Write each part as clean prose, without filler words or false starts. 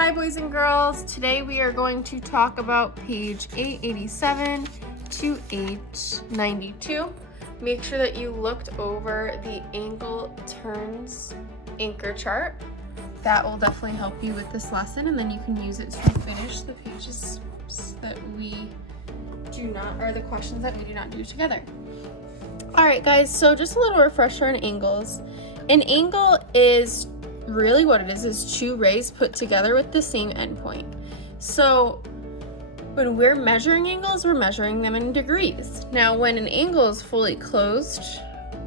Hi boys and girls, today we are going to talk about page 887 to 892. Make sure that you looked over the angle turns anchor chart. That will definitely help you with this lesson, and then you can use it to finish the pages that we do not, or the questions that we do not do together. All right guys, so just a little refresher on angles. An angle is really what it is two rays put together with the same endpoint. So when we're measuring angles, we're measuring them in degrees. Now when an angle is fully closed,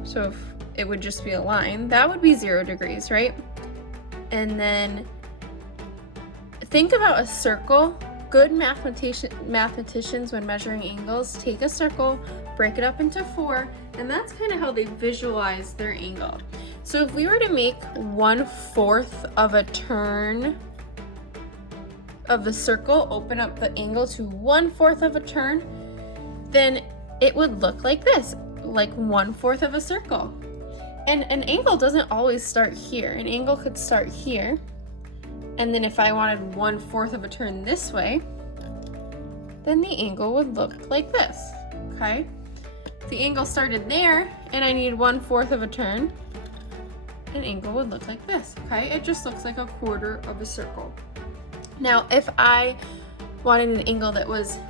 so if it would just be a line, that would be 0 degrees, right? And then think about a circle. Good mathematicians, when measuring angles, take a circle, break it up into 4, and that's kind of how they visualize their angle. So if we were to make 1/4 of a turn of the circle, open up the angle to 1/4 of a turn, then it would look like this, like 1/4 of a circle. And an angle doesn't always start here. An angle could start here, and then if I wanted 1/4 of a turn this way, then the angle would look like this, okay? If the angle started there and I needed 1/4 of a turn, an angle would look like this, okay? It just looks like 1/4 of a circle. Now, if I wanted an angle that was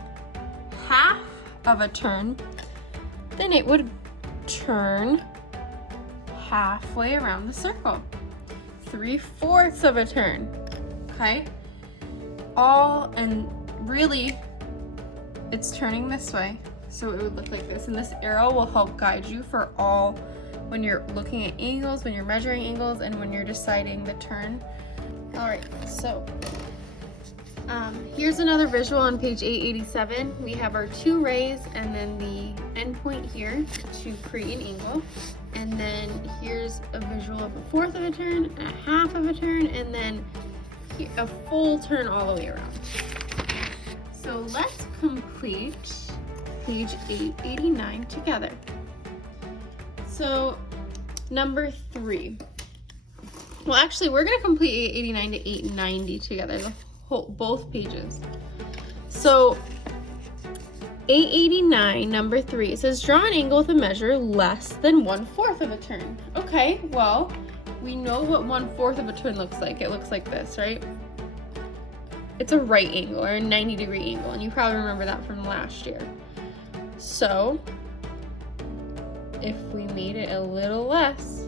half of a turn, then it would turn halfway around the circle. 3/4 of a turn, okay? And really, it's turning this way, so it would look like this. And this arrow will help guide you for all, when you're looking at angles, when you're measuring angles, and when you're deciding the turn. All right, so here's another visual on page 887. We have our 2 rays and then the endpoint here to create an angle. And then here's a visual of 1/4 of a turn, a 1/2 of a turn, and then a full turn all the way around. So let's complete page 889 together. So number 3. Well, actually, we're going to complete 889 to 890 together, both pages. So 889, number 3, it says draw an angle with a measure less than 1/4 of a turn. Okay, well, we know what 1/4 of a turn looks like. It looks like this, right? It's a right angle, or a 90-degree angle, and you probably remember that from last year. So if we made it a little less,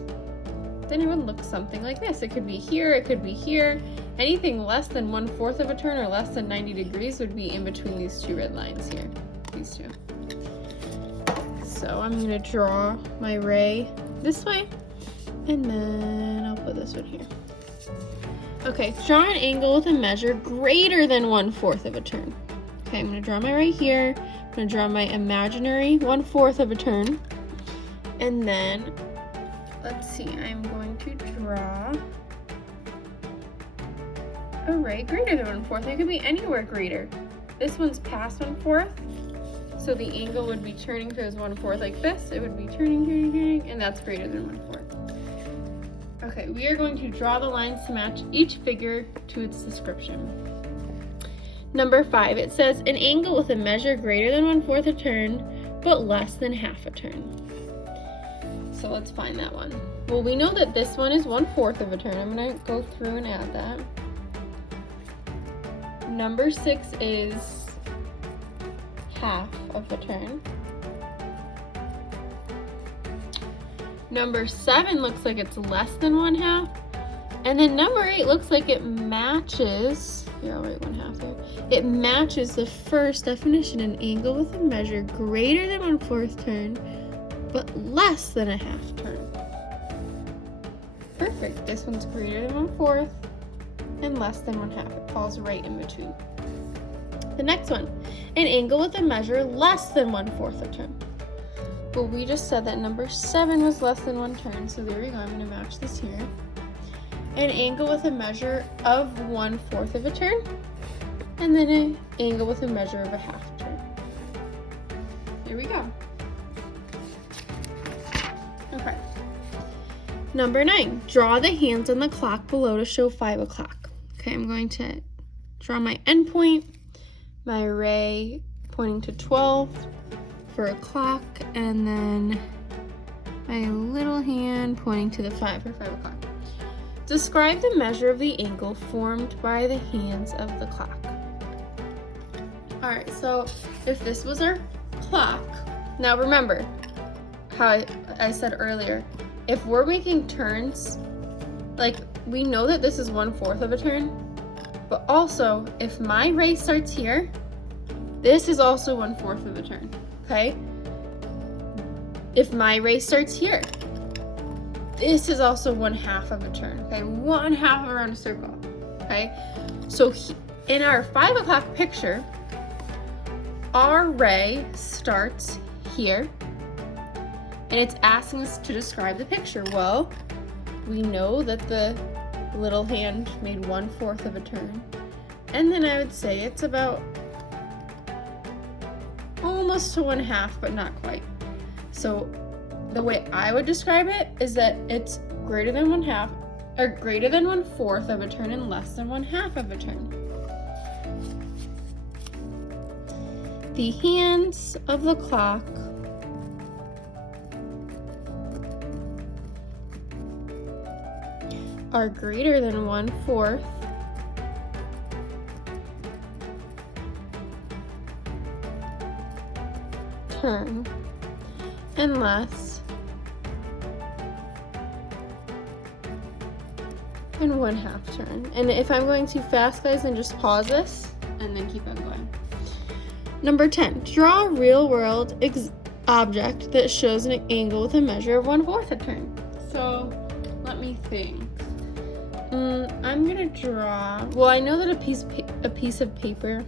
then it would look something like this. It could be here, it could be here. Anything less than 1/4 of a turn or less than 90 degrees would be in between these 2 red lines here, these 2. So I'm gonna draw my ray this way, and then I'll put this one here. Okay, draw an angle with a measure greater than 1/4 of a turn. Okay, I'm gonna draw my ray here. I'm gonna draw my imaginary 1/4 of a turn. And then, let's see, I'm going to draw a ray greater than 1/4. It could be anywhere greater. This one's past 1/4, so the angle would be turning. If it was 1/4 like this, it would be turning, and that's greater than 1/4. Okay, we are going to draw the lines to match each figure to its description. Number 5, it says an angle with a measure greater than 1/4 a turn, but less than 1/2 a turn. So let's find that one. Well, we know that this one is 1/4 of a turn. I'm gonna go through and add that. Number 6 is 1/2 of a turn. Number 7 looks like it's less than 1/2. And then number 8 looks like it matches, here I'll write 1/2 there. It matches the first definition, an angle with a measure greater than 1/4 turn, but less than a 1/2 turn. Perfect, this one's greater than 1/4 and less than 1/2. It falls right in between. The next one, an angle with a measure less than 1/4 a turn. Well, we just said that number 7 was less than 1 turn, so there we go, I'm gonna match this here. An angle with a measure of 1/4 of a turn, and then an angle with a measure of a 1/2 turn. Here we go. Okay. Number 9, draw the hands on the clock below to show 5 o'clock. Okay, I'm going to draw my endpoint, my ray pointing to 12 for a clock, and then my little hand pointing to the 5 for 5 o'clock. Describe the measure of the angle formed by the hands of the clock. All right, so if this was our clock, now remember how I said earlier, if we're making turns, like we know that this is 1/4 of a turn, but also if my ray starts here, this is also 1/4 of a turn, okay? If my ray starts here, this is also 1/2 of a turn, okay? 1/2 around a circle, okay? So in our 5 o'clock picture, our ray starts here, and it's asking us to describe the picture. Well, we know that the little hand made 1/4 of a turn, and then I would say it's about almost to 1/2, but not quite. So the way I would describe it is that it's greater than 1/2, or greater than 1/4 of a turn and less than 1/2 of a turn. The hands of the clock are greater than 1/4 turn and less than 1/2 turn. And if I'm going too fast, guys, then just pause this and then keep on going. Number 10, draw a real world object that shows an angle with a measure of 1/4 a turn. So let me think. I'm gonna draw, well, I know that a piece of paper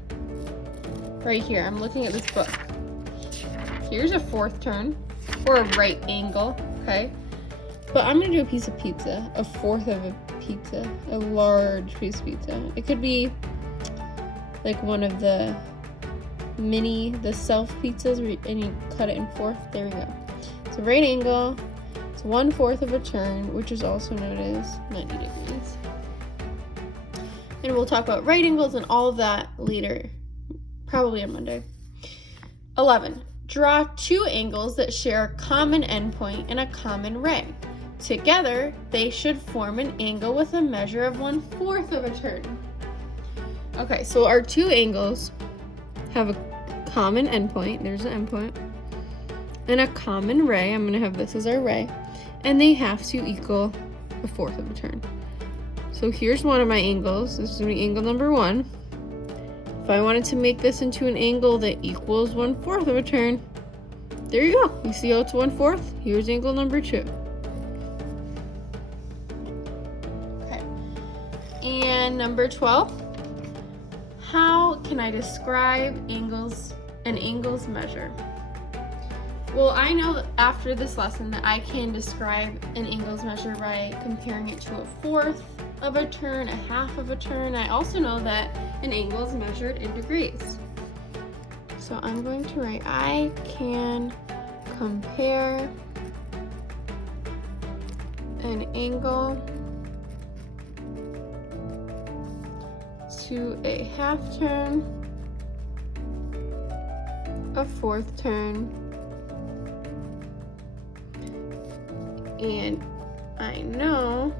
right here, I'm looking at this book. Here's a 4th turn, or a right angle, okay? But I'm gonna do a piece of pizza, a 4th of a pizza, a large piece of pizza. It could be like one of the self pizzas, and you cut it in 4th. There we go. It's a right angle. It's 1/4 of a turn, which is also known as 90 degrees. And we'll talk about right angles and all of that later, probably on Monday. 11. Draw 2 angles that share a common endpoint and a common ray. Together, they should form an angle with a measure of 1/4 of a turn. Okay, so our 2 angles have a common endpoint, there's an endpoint, and a common ray. I'm gonna have this as our ray, and they have to equal 1/4 of a turn. So here's one of my angles. This is gonna be angle number 1. If I wanted to make this into an angle that equals 1/4 of a turn, there you go. You see how it's 1/4? Here's angle number 2. Okay. And number 12. How can I describe an angle's measure? Well, I know after this lesson that I can describe an angle's measure by comparing it to a 1/4 of a turn, a 1/2 of a turn. I also know that an angle is measured in degrees. So I'm going to write, I can compare an angle to a 1/2 turn, a 1/4 turn, and I know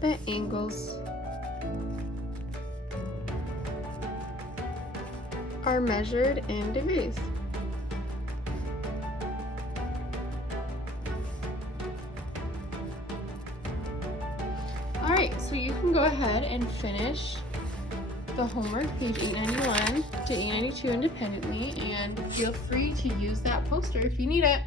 that angles are measured in degrees. All right, so you can go ahead and finish the homework, page 891 to 892 independently, and feel free to use that poster if you need it.